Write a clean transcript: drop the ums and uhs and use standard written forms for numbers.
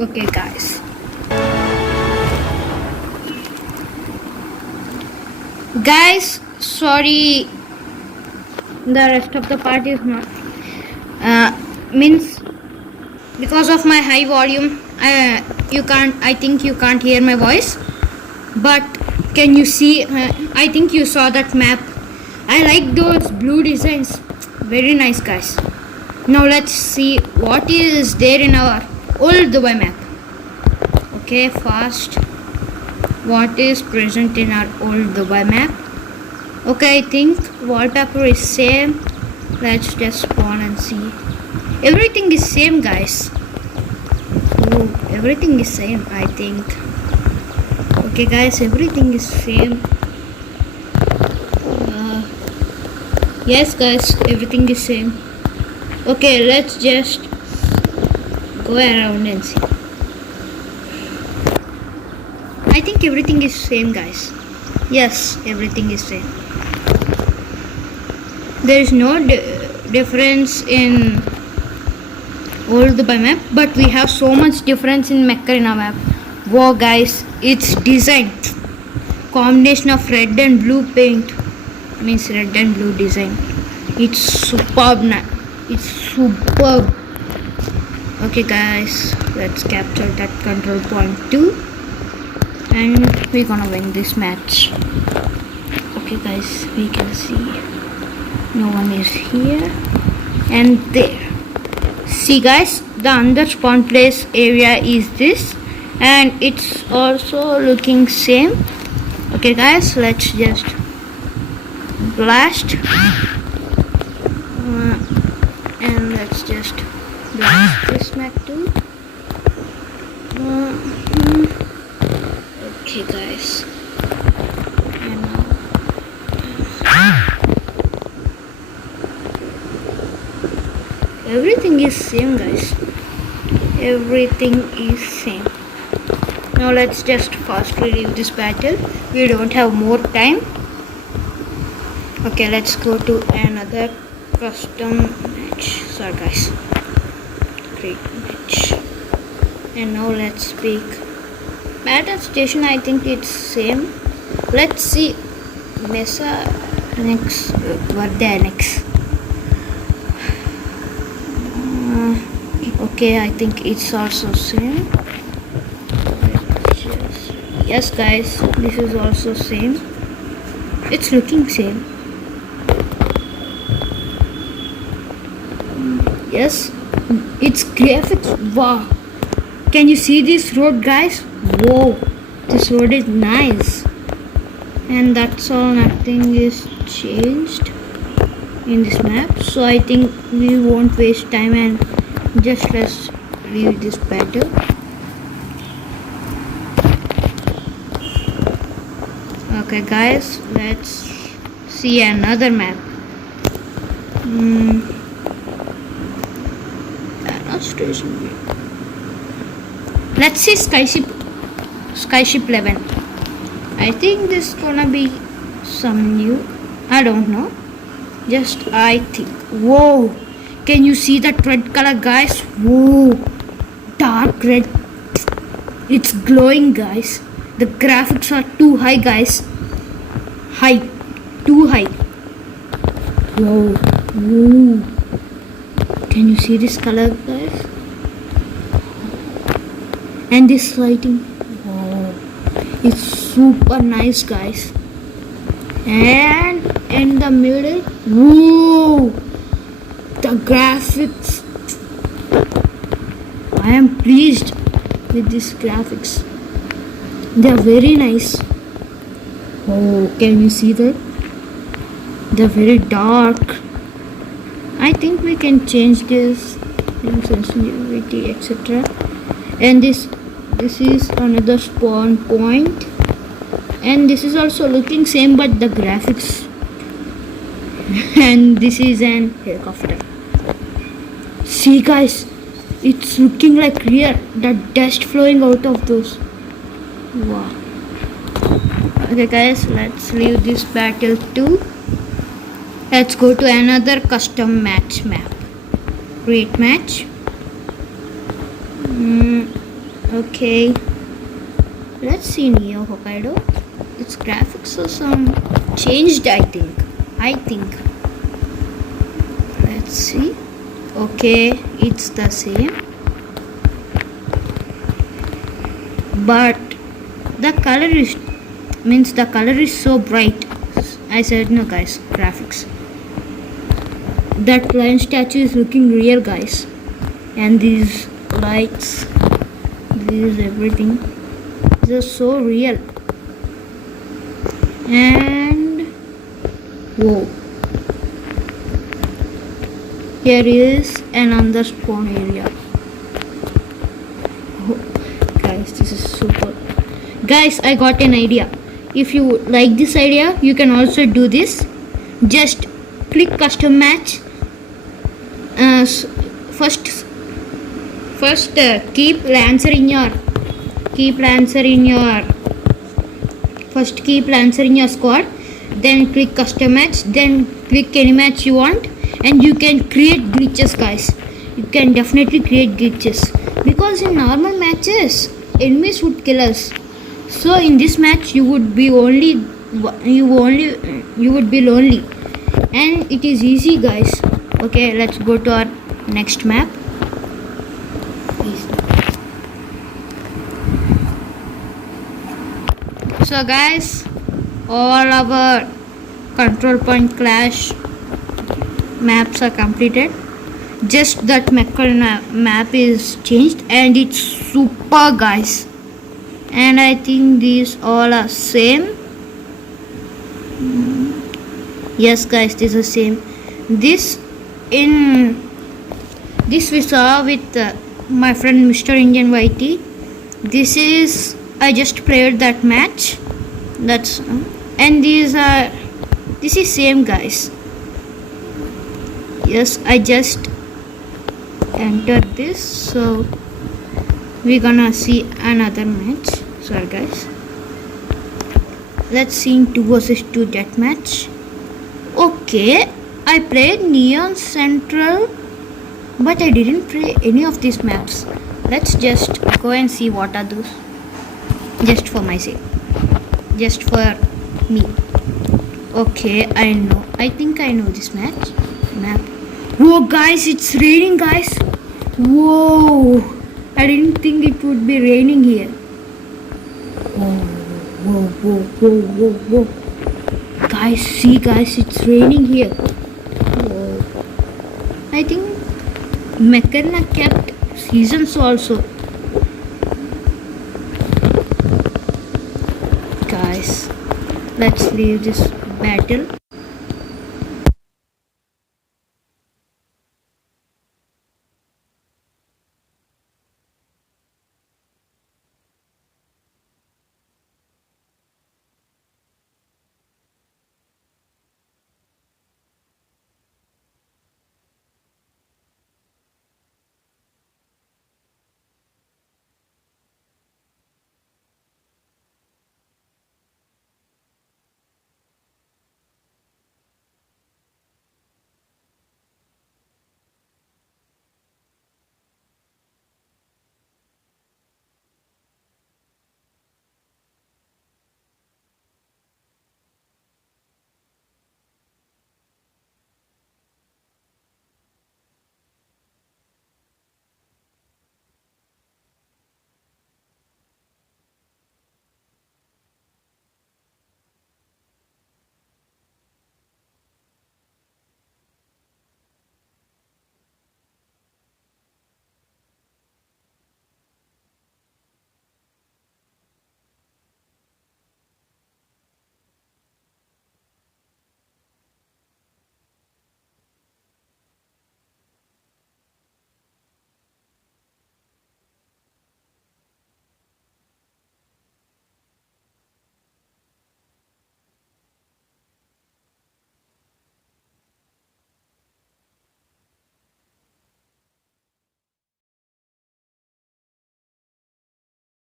Okay, guys. Guys, sorry, the rest of the part is not. Means because of my high volume, you can't. I think you can't hear my voice. But can you see? I think you saw that map. I like those blue designs. Very nice, guys. Now let's see what is there in our old Dubai map. Okay, first, what is present in our old Dubai map? Okay, I think wallpaper is same. Let's just spawn and see. Everything is same, guys. Ooh, everything is same, I think. Okay, guys, everything is same. Yes, guys, everything is same. Okay, let's just go around and see. I think everything is same, guys. Yes, everything is same. There is no difference in old Dubai map, but we have so much difference in Mecca map. Wow, guys, it's design combination of red and blue paint, means red and blue design. It's superb now. It's superb. Okay, guys, let's capture that control point too, and we're gonna win this match. Okay, guys, we can see no one is here and there. See, guys, the under spawn place area is this, and it's also looking same. Okay, guys, let's just blast and let's just blast this map too. Okay, guys, and everything is same, guys. Everything is same. Now let's just fastly leave this battle. We don't have more time. Okay, let's go to another custom match. Sorry, guys. Great match. And now let's pick battle station. I think it's same. Let's see Mesa next. Varda next. Okay, I think it's also same. Yes, guys, this is also same. It's looking same. Yes, it's graphics. Wow, can you see this road, guys? Whoa, this road is nice. And that's all, nothing is changed in this map, so I think we won't waste time and just let's leave this battle. Okay, guys, let's see another map. Let's see Skyship 11. I think this is gonna be some new. I don't know. Just I think. Whoa! Can you see that red color, guys? Whoa! Dark red. It's glowing, guys. The graphics are too high, guys. High. Too high. Whoa. Whoa. Can you see this color, guys? And this lighting. Wow. It's super nice, guys. And in the middle. Whoa. The graphics. I am pleased with these graphics. They are very nice. Oh, can you see that? They're very dark. I think we can change this sensitivity, etc. And this is another spawn point, and this is also looking same, but the graphics. And this is an helicopter. See, guys, it's looking like real. The dust flowing out of those. Wow. Okay, guys, let's leave this battle too. Let's go to another custom match map. Create match. Okay, let's see Neo Hokkaido. Its graphics are some changed, I think. Let's see. Okay, it's the same, but the color is so bright. I said no, guys. Graphics. That lion statue is looking real, guys, and these lights, these everything, they're so real. And whoa, here is another spawn area. Oh, guys, this is super. Guys, I got an idea. If you like this idea, you can also do this. Just click custom match. First keep Lancer in your squad, then click custom match, then click any match you want, and you can create glitches, guys. You can definitely create glitches, because in normal matches enemies would kill us. So in this match you would be lonely, and it is easy, guys. Okay, let's go to our next map. So guys, all our control point clash maps are completed. Just that Mecca map is changed, and it's super, guys. And I think these all are same. Yes, guys, this is same. This we saw with my friend Mr. Indian YT. This is, I just played that match. That's and this is same, guys. Yes, I just entered this, so we're gonna see another match. Sorry, guys. Let's see 2 vs 2 deathmatch. Okay, I played Neon Central, but I didn't play any of these maps. Let's just go and see what are those. Just for my sake. Just for me. Okay, I know. I think I know this map. Whoa, guys, it's raining, guys. Whoa. I didn't think it would be raining here. Whoa. Guys, see, guys, it's raining here. Whoa. I think Mecca kept seasons also. Guys, let's leave this battle.